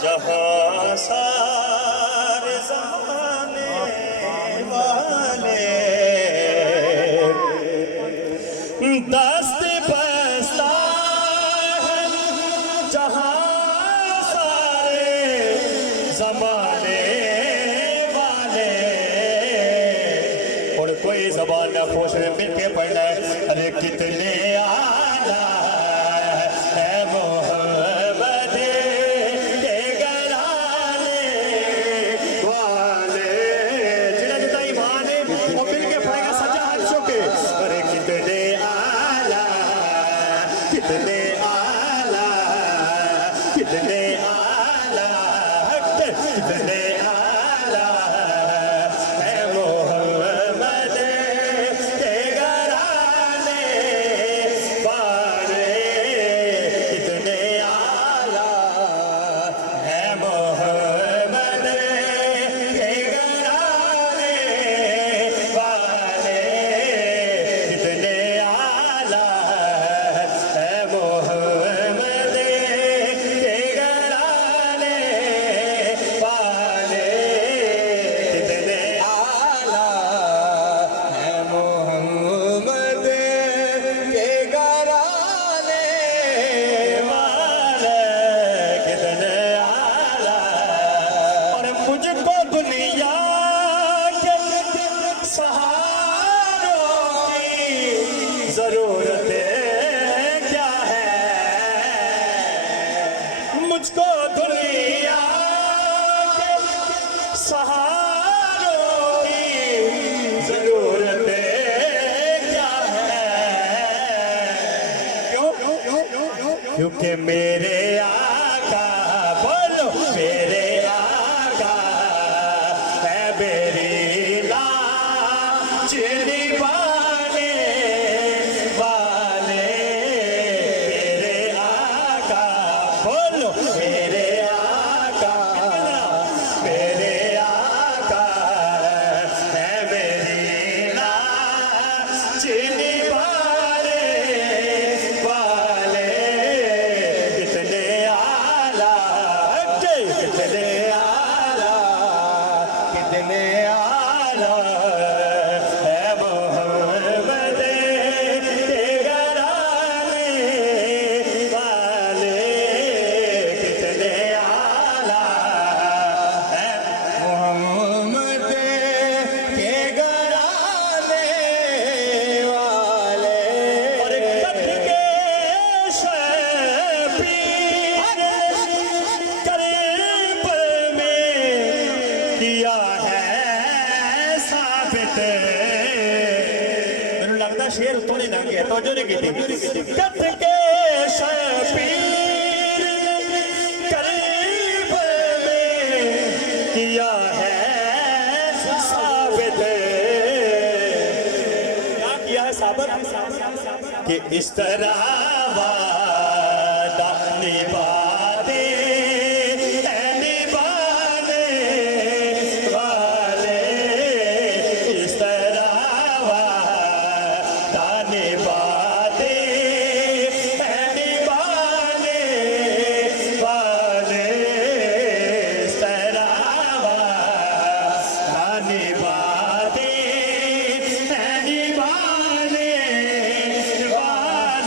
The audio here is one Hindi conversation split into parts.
जहाँ सारे ज़माने वाले दस्त बस्ता है, जहाँ सारे ज़माने वाले। और कोई ज़बान ना खोश में मिल के पढ़ना है। अरे कितने आला है मोहम्मद के घराने वाले। जिन्हें जितना ईमान है वो मिल के पढ़ेगा सजा हर्षों के। अरे कितने आला, कितने आला, कितने आला, कितने आला है मोहम्मद के घराने वाले। कितने आला है मोहम्मद के घराने वाले। कितने आला है मोहम्मद के घराने वाले। कितने आला है मोहम्मद के घराने वाले। कितने आला। और मुझको दुनिया के सहारों की जरूरत क्या है। मुझको दुनिया के सहारों की जरूरत क्या है। क्यों? क्योंकि मेरे आका, बोलो मेरे आका है मेरी लाज निभाने वाले। मेरे आका, बोलो मेरे आका, मेरे आका है मेरी लाज निभाने वाले। कितने आला, कितने आला, कितने आला है मोहम्मद के घराने वाले। कितने आला है मोहम्मद के घराने वाले। और कद के शबीर करीब में किया है साबित। मैंने लगता शेर थोड़ी लंघी है, तो जो नहीं की थी। कद के शबीर करीब में किया है साबित। क्या किया है साबित? कि इस तरह वादा निभाते हैं निभाने वाले। इस तरह वादा निभाते हैं निभाने वाले। इस तरह वादा निभाते हैं निभाने वाले।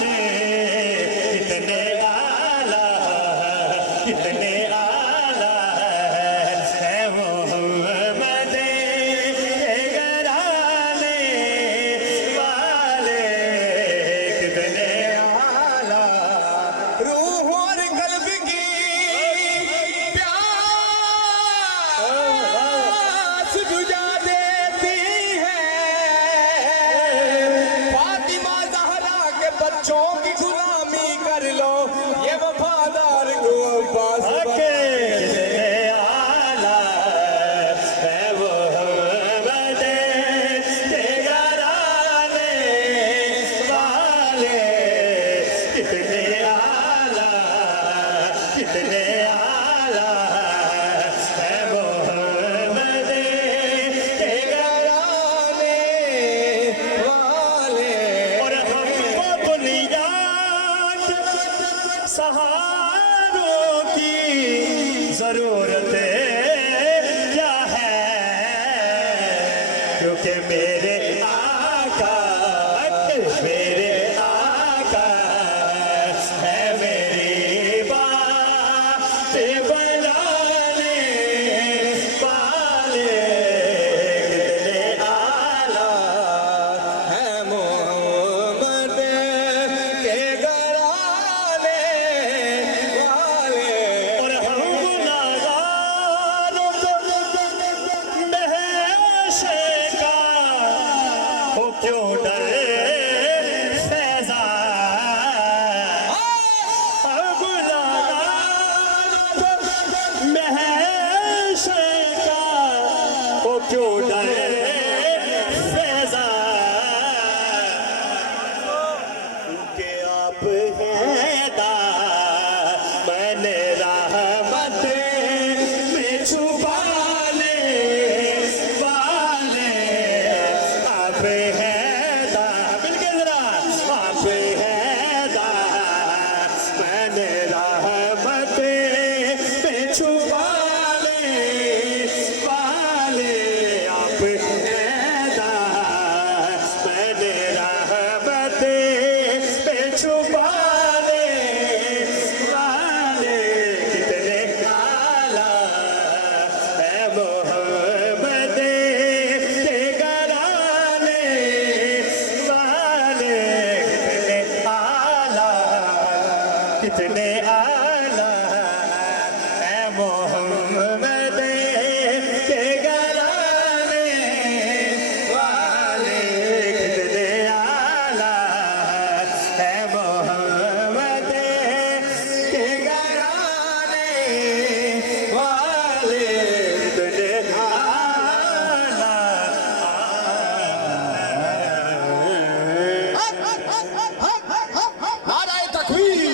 कितने आला, कितने आला है मोहम्मद के घराने वाले। कितने आला। रूह और कल्ब की प्यास बुझा देती है। फातिमा ज़हरा के बच्चों की गुलामी कर लो, ये वफादार को पास कितने आला है मोहम्मद के घराने वाले। कितने आला, कितने आला है मोहम्मद के घराने वाले। क्यों डर फैजा अब लाना महशर का वो क्यों डर फैजा के आप हैं मैंने रहमत में छुपा वाले आप हैं मिलके जरा आप हैं मैंने रहमत में छुपा वाले आप हैं मैंने रहमत में छुपा कितने